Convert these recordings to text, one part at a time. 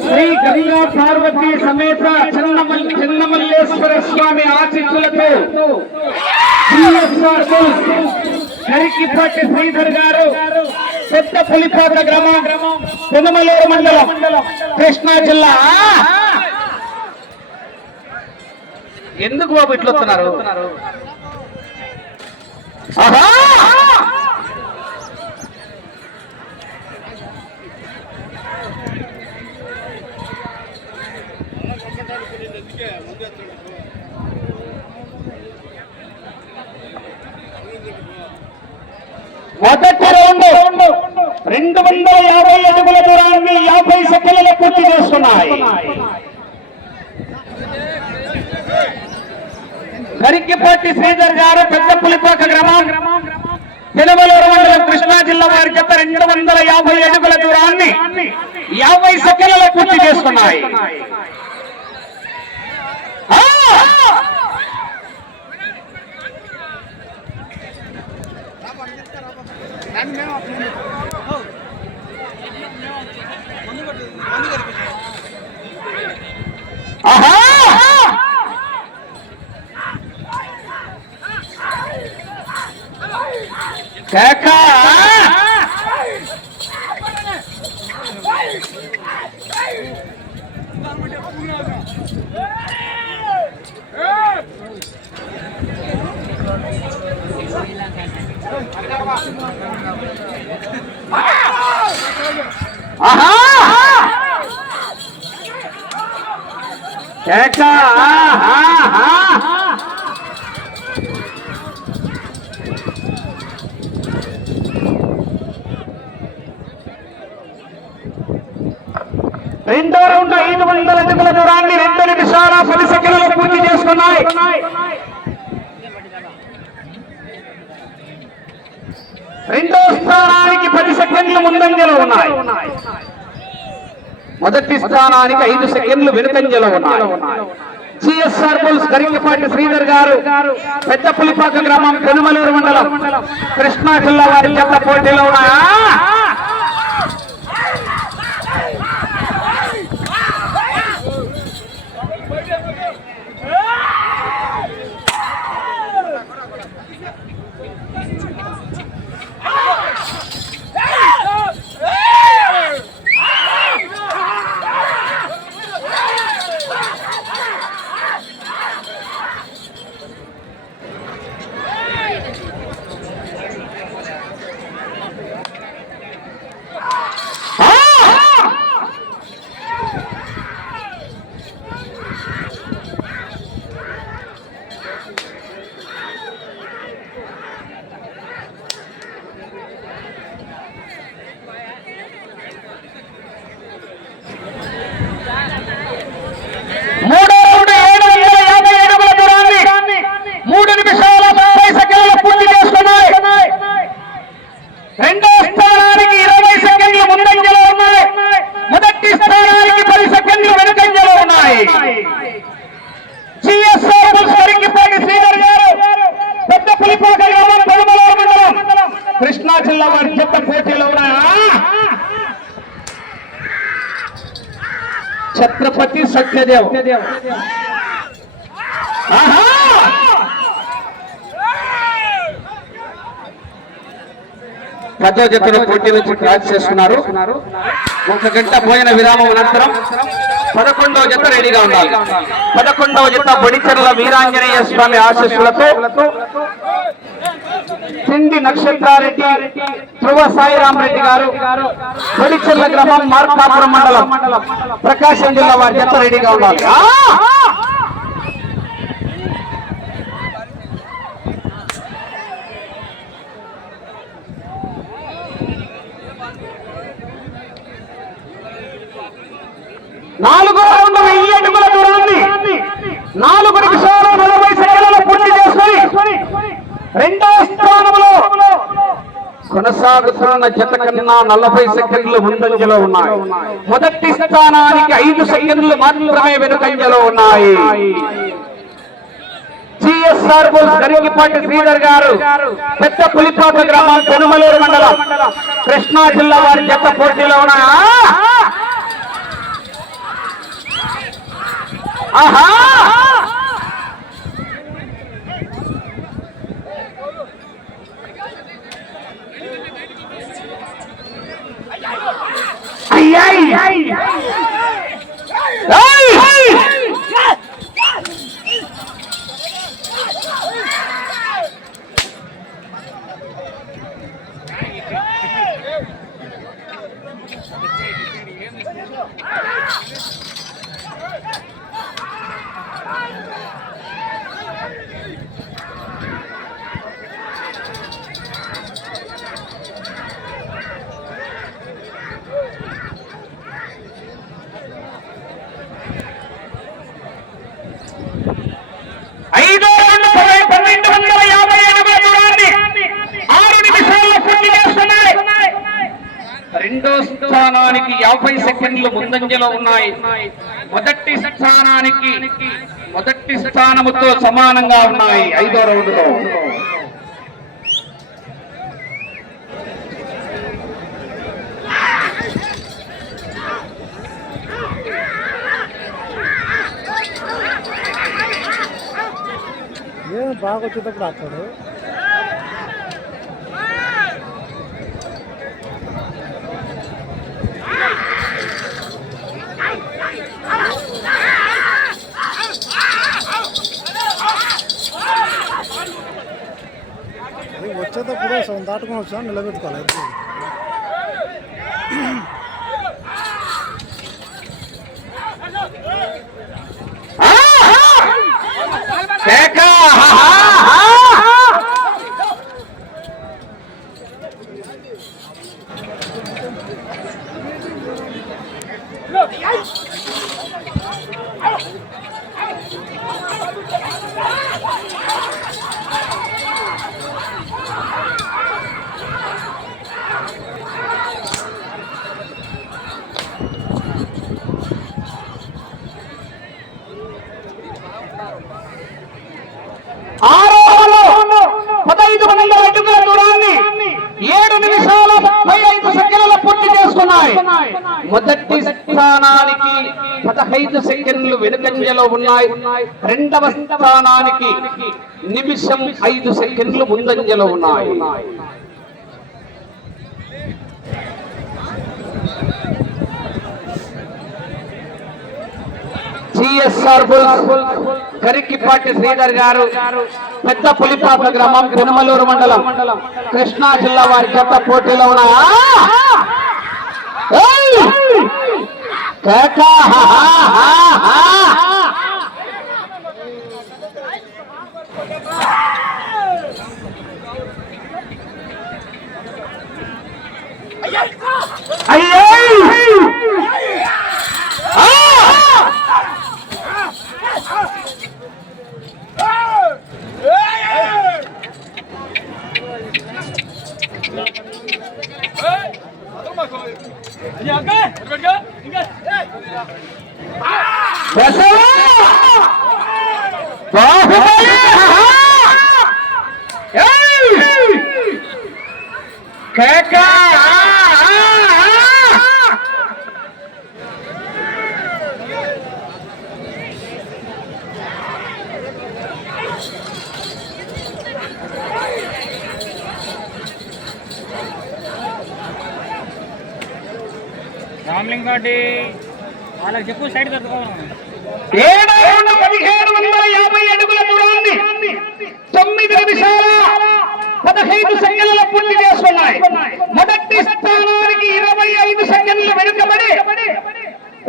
శ్రీ గంగా పార్వతి సమేత చిన్నమల్ చిన్నమల్లేశ్వర స్వామి ఆశీస్సులతో సిఎస్ఆర్ శ్రీధర్ గారు పెద్ద పులిపాక గ్రామం పెనుమలూరు మండలం కృష్ణా జిల్లా ఎందుకు బాబు ఇట్లా వస్తున్నారు ఆహా! మొదటి రౌండ్ రెండు వందల యాభై అడుగుల దూరాన్ని యాభై సెకండ్ల పూర్తి చేస్తున్నాయి. కరిక్కిపాటి శ్రీధర్ గారు పెద్ద పులిపాక గ్రామం. పిలవలూరు మండలం కృష్ణా జిల్లా వారి చెత్త రెండు వందల యాభై అడుగుల దూరాన్ని యాభై సెకండ్లలో పూర్తి చేస్తున్నాయి. ఆహా! కేక! ఆహా! కేక! ఆహా! రెండో రౌండ్ ఐదు వందల అడుగుల దూరాన్ని రెండు నిమిషాల పది సెకండ్లలో పూర్తి చేసుకున్నాయి. రెండో స్థానానికి పది సెకండ్లు ముందంజలో ఉన్నాయి. మొదటి స్థానానికి ఐదు సెకండ్లు వెనుకంజలో ఉన్నాయి. సిఎస్ఆర్ బుల్స్ గరికపాటి శ్రీధర్ గారు పెద్ద పులిపాక గ్రామం పెనుమలూరు మండలం. కృష్ణా జిల్లా వారి చెత్త పోటీలో ఉన్నాయా మూడో రౌండ్ ఏడు వందల యాభై అడుగుల దూరాన్ని మూడు నిమిషాల ముప్పై సెకండ్లు పూర్తి చేసుకున్నాయి రెండో స్థానానికి ఇరవై సెకండ్లు ముందంజలో ఉన్నాయి మొదటి స్థానానికి పది సెకండ్లు వెనుకంజలో ఉన్నాయి సిఎస్ఆర్ పులిపాటి శ్రీధర్ గారు పెద్ద పులిపాక గ్రామం పదమూడవ మండలం కృష్ణా జిల్లా వారి చెత్త పోటీలు ఉన్నాయా? ఛత్రపతి సత్యదేవ్. పదో జతను పోటీ నుంచి క్రాస్ చేస్తున్నారు. ఒక గంట భోజన విరామం అనంతరం పదకొండవ జత రెడీగా ఉండాలి. పదకొండవ జత బొడిచెర్ల వీరాంజనేయ స్వామి ఆశీస్సులతో పిండి నక్షత్రారెడ్డి ధ్రువ సాయిరామ్ రెడ్డి గారు బొడిచెర్ల గ్రామం మార్కాపురం మండలం ప్రకాశం జిల్లా వారి జత రెడీగా ఉన్నారు ఆ! నాలుగో రౌండ్ వెయ్యి అడుగుల దూరం ఉంది నాలుగు నిమిషాలు నలభై సెకండ్ల పూర్తి చేసుకొని రెండో స్థానంలో కొనసాగుతున్న జత కన్నా నలభై సెకండ్లు ముందంజలో ఉన్నాయి. మొదటి స్థానానికి ఐదు సెకండ్లు మాత్రమే వెనుకంజలో ఉన్నాయి. జిఎస్ఆర్ గరిగిపాటి శ్రీధర్ గారు పెద్ద పులిపాట గ్రామం పెనుమలూరు మండలం. కృష్ణా జిల్లా వారి జత పోటీలో ఉన్నాయా? ఆహా! এই యాభై ముందంజలో ఉన్నాయి. మొదటి స్థానానికి మొదటి స్థానముతో సమానంగా ఉన్నాయి. ఐదో రౌండ్లో. ఏం బాగా వచ్చేటప్పుడు అక్కడ కూడా సగం దాటుకొని వచ్చాను నిలబెట్టుకోవాలి ఎద్దు. కేక! ఆరో రౌండ్లో పదహైదు వందల అడుగుల దూరాన్ని ఏడు నిమిషాల ముప్పై ఐదు సెకండ్ల ఉన్నాయి మొదటి స్థానానికి పదహైదు సెకండ్లు వెనుకంజలో ఉన్నాయి. రెండవ స్థానానికి నిమిషం ఐదు సెకండ్లు ముందంజలో ఉన్నాయి. జిఎస్ఆర్ శ్రీధర్ గారు పెద్ద పులిపాప గ్రామం పెనమలూరు మండలం కృష్ణా జిల్లా వారి జత పోటీలో ఉన్న કાકા હા હા હા હા.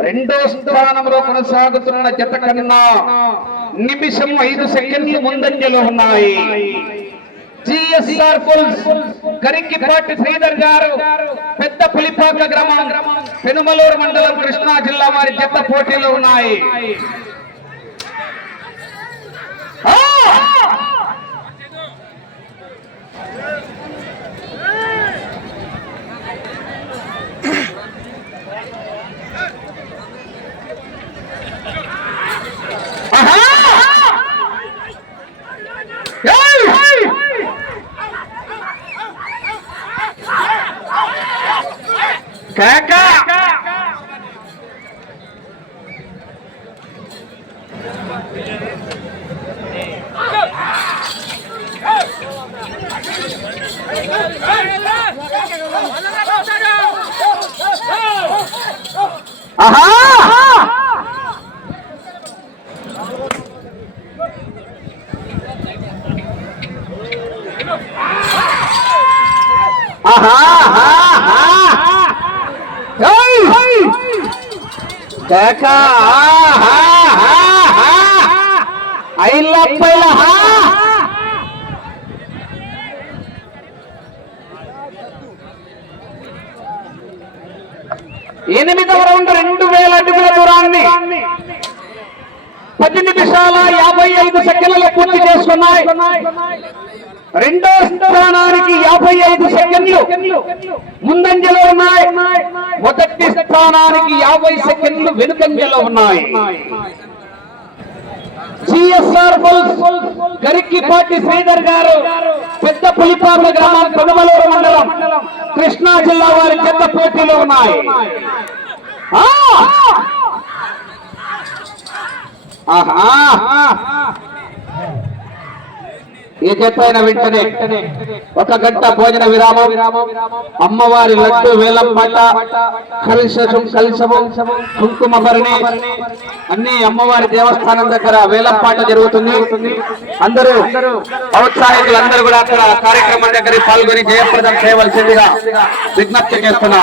రెండో స్థానంలో కొనసాగుతున్న జత కన్నా నిమిషం ఐదు సెకండ్లు ముందంజలో ఉన్నాయి. జిఎస్ఆర్ ఫుల్స్ కరికిపాటి శ్రీధర్ గారు పెద్ద పులిపాక గ్రామం పెనుమలూరు మండలం కృష్ణా జిల్లా వారి జత పోటీలో ఉన్నాయి. ಕಾಕಾ కేక ఆహా ఆహా ఎనిమిదవ రౌండ్ రెండు వేల అడుగుల దూరాన్ని పది నిమిషాల యాభై ఐదు సెకండ్లలో పూర్తి చేసుకున్నాయి. రెండో స్థానానికి యాభై ఐదు సెకండ్లు. ముందంజలో ఉన్నాయి. మొదటి స్థానానికి యాభై సెకండ్లు వెనుకంజలో ఉన్నాయి. సిఎస్ఆర్ గరిక్కిపాటి శ్రీధర్ గారు పెద్ద పులిపాప గ్రామం పెదమలూరు మండలం కృష్ణా జిల్లా వారి పెద్ద పోటీలో ఉన్నాయి. ఆహా! ఈ చెప్పైన వెంటనే ఒక గంట భోజన విరామం అమ్మవారి లడ్డు వేలం పట్ట కలిసము కలిసము కుంకుమ భరణి అన్ని అమ్మవారి దేవస్థానం దగ్గర వేలం పాట జరుగుతుంది. అందరూ ఔత్సాహికులు అందరూ కూడా అక్కడ కార్యక్రమం దగ్గర పాల్గొని జయప్రదం చేయవలసిందిగా విజ్ఞప్తి చేస్తున్నా.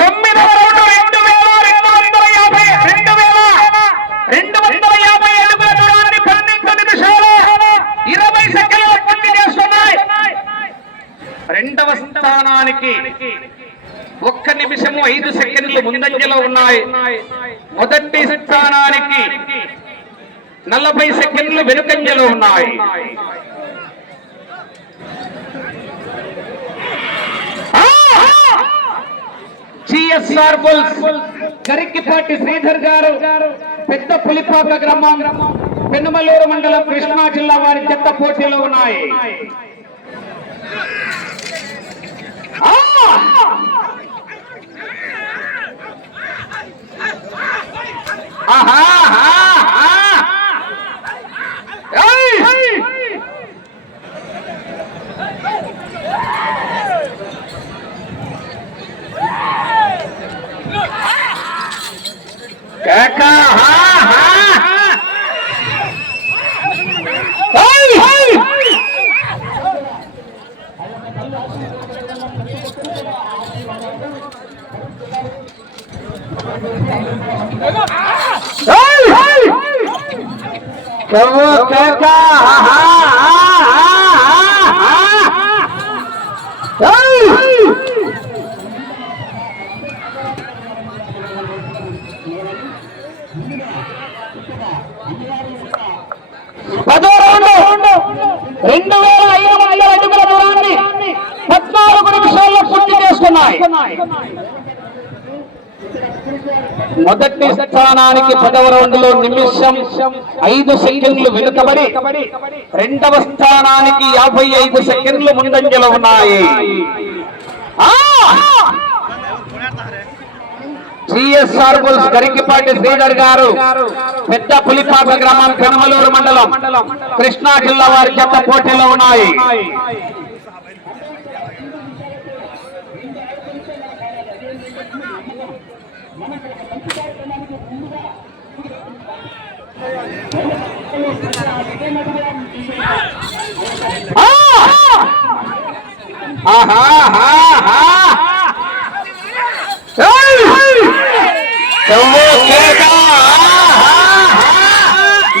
స్థానానికి ఒక్క నిమిషము ఐదు సెకండ్లు ముందంజలో ఉన్నాయి. మొదటి స్థానానికి నలభై సెకండ్లు వెనుకంజలో ఉన్నాయి. సిఎస్ఆర్ బుల్స్ కరిక్కిపాటి శ్రీధర్ గారు పెద్ద పులిపాక గ్రామం పెనుమలూరు మండలం కృష్ణా జిల్లా వారి చెత్త పోటీలో ఉన్నాయి. ఆ! Ah! ah మొదటి స్థానానికి పదవ రౌండ్లో నిమిషం ఐదు సెకండ్లు వెనుకబడి రెండవ స్థానానికి యాభై ఐదు సెకండ్లు ముందంజలో ఉన్నాయి. సిఎస్ఆర్ బుల్స్ గరికిపాటి శ్రీధర్ గారు పెద్ద పులిపాప గ్రామం పెనమలూరు మండలం కృష్ణా జిల్లా వారి చెత్త పోటీలో ఉన్నాయి.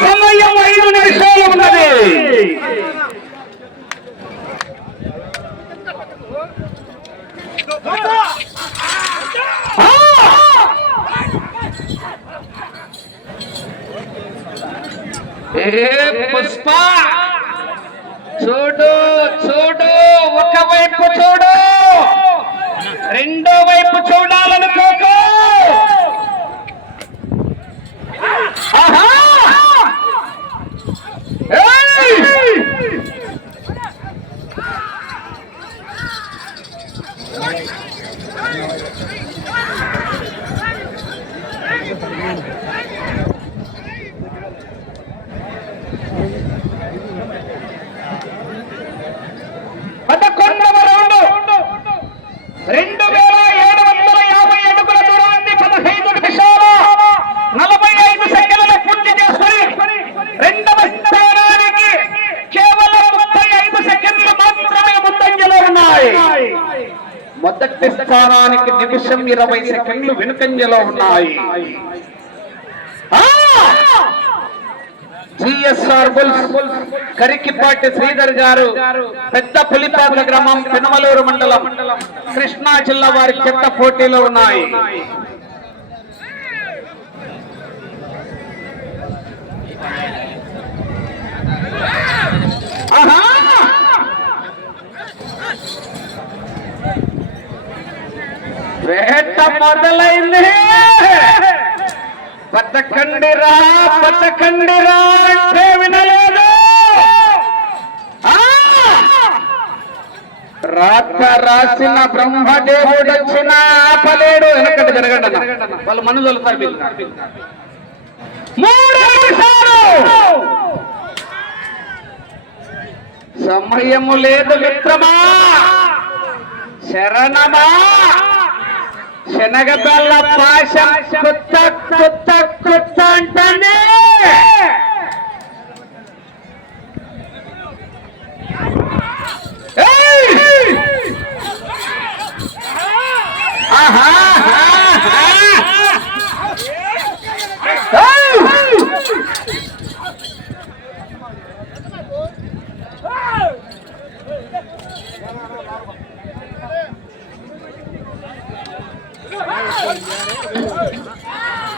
సమయం ఐదు నిమిషాలు ఉన్నది. ఏ ఇరవై సెకండ్లు వెనుకంజలో ఉన్నాయి. జిఎస్ఆర్ కరికిపాటి శ్రీధర్ గారు పెద్ద పులిపాక గ్రామం పెనమలూరు మండలం కృష్ణా జిల్లా వారి చెత్త పోటీలో ఉన్నాయి. ఆహా! వేట మొదలైంది. బతకండిరా బతకండిరా అంటే వినలేదు. రాత రాసిన బ్రహ్మదేవుడు వచ్చిన ఆపలేడు. వెనకటి జరగండి వాళ్ళు మనుదలుతారు వీళ్ళు. సమయము లేదు మిత్రమా. శరణమా. శనగబెల్ల పాశ కొత్త కొత్త కొత్త అంటానే ఆహా! ఏయ్! కేక ఆహా! ఆహా! ఏయ్! అన్న సైడ్ పోనా కొంచెం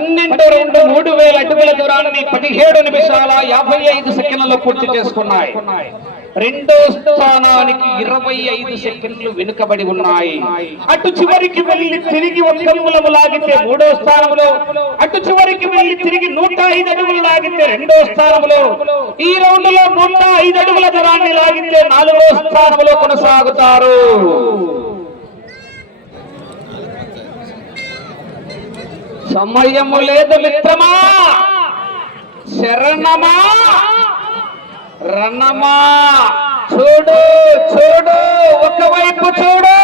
పన్నెండు రెండు మూడు వేల అడుగుల దూరాన్ని పదిహేడు నిమిషాల యాభై ఐదు సెకండ్లలో పూర్తి చేసుకున్నాయి. రెండో స్థానానికి ఇరవై ఐదు సెకండ్లు వెనుకబడి ఉన్నాయి. అటు చివరికి వెళ్ళి తిరిగి ఒక్క లాగితే మూడో స్థానంలో అటు చివరికి వెళ్ళి తిరిగి నూట ఐదు అడుగులు లాగితే రెండో స్థానంలో ఈ రౌండ్లో నూట ఐదు అడుగుల దూరాన్ని లాగితే నాలుగో స్థానంలో కొనసాగుతారు. సమయము లేదు మిత్రమా శరణమా రణమా చూడు చూడు ఒకవైపు చూడు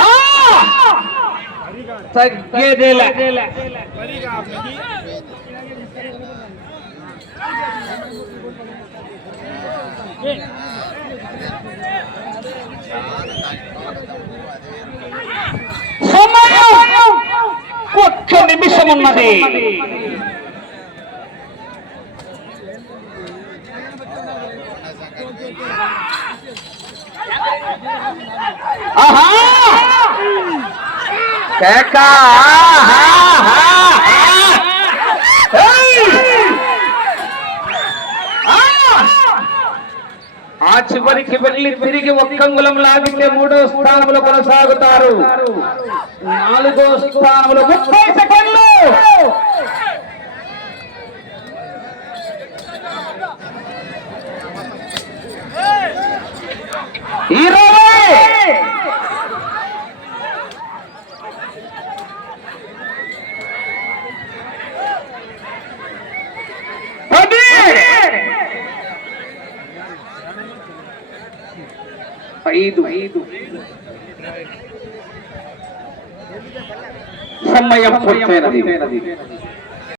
ఆ! తగ్గేదేలే సమయం ఉద్దేశం ఉన్నది ఆ! ఆ చివరికి వెళ్ళి తిరిగి ఒక్కంగులం లాగితే మూడో స్థానంలో కొనసాగుతారు. నాలుగో స్థానంలో ముప్పై సెకండ్లు. ఇరవై పది ఐదు ఐదు సమయం పూర్తయినది